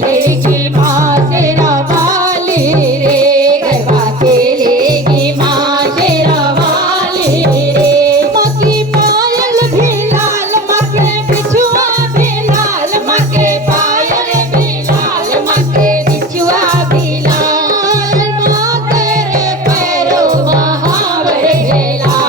खेलेगी माँ शेरा वाली रे, गरबा खेलेगी माँ शेरा वाली रे। माँ की पायल भी लाल, माँ के बिछुआ भी लाल, माँ के पायल भी लाल, माँ के बिछुआ भी लाल। माँ तेरे पैरों महावर हेला,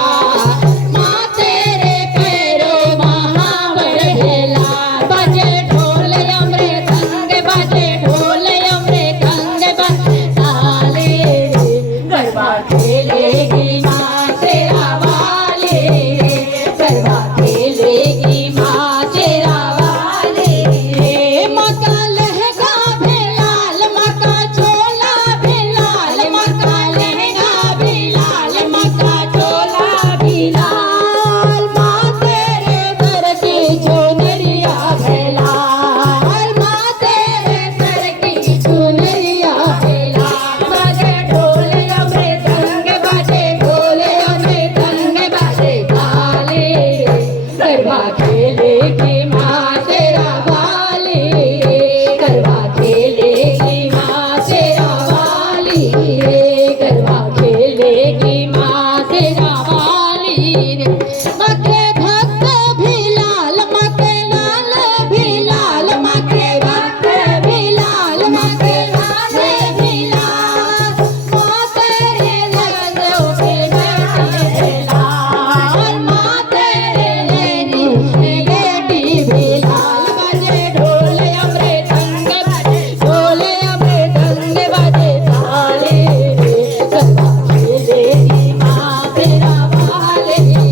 माँ तेरे पैरों महावर हेला। बाजे ढोल अमृतंग, बाजे ढोल अमृतंग, बाजे ताले रे, गरबा खेलेगी माँ शेरा वाली रे, गरबा खेलेगी माँ शेरा वाली रे। माँ का लहंगा भी लाल, माँ का चोला भी लाल, माँ का लहंगा भी लाल, माँ का चोला भी लाल। माँ तेरे घर की चुनरिया है लाल, माँ तेरे घर की चुनरिया है लाल। बाजे ढोल अमृतंग, बाजे ढोल अमृतंग, बाजे ताले रे, गरबा खेलेगी माँ शेरा वाली रे, गरबा खेलेगी माँ शेरा वाली रे, गरबा खेलेगी माँ शेरा वाली रे। माँ के भक्त भी लाल, माँ के लाल भी लाल, माँ के भक्त भी लाल, माँ के लाल भी लाल। माँ तेरे लहरों पे बैठी है लाल, माँ तेरे लहरी में बैठी भी लाल। बाजे ढोल अमृतंग, बाजे ढोल अमृतंग, बाजे ताले रे, गरबा खेलेगी माँ शेरा वाली रे,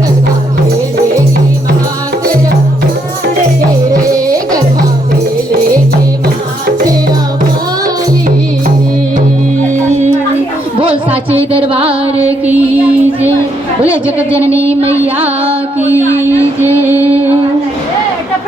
गरबा खेलेगी माँ शेरा वाली रे, गरबा खेलेगी माँ शेरा वाली। बोल साचे दरबार की जय, बोले जगत जननी मैया की जय।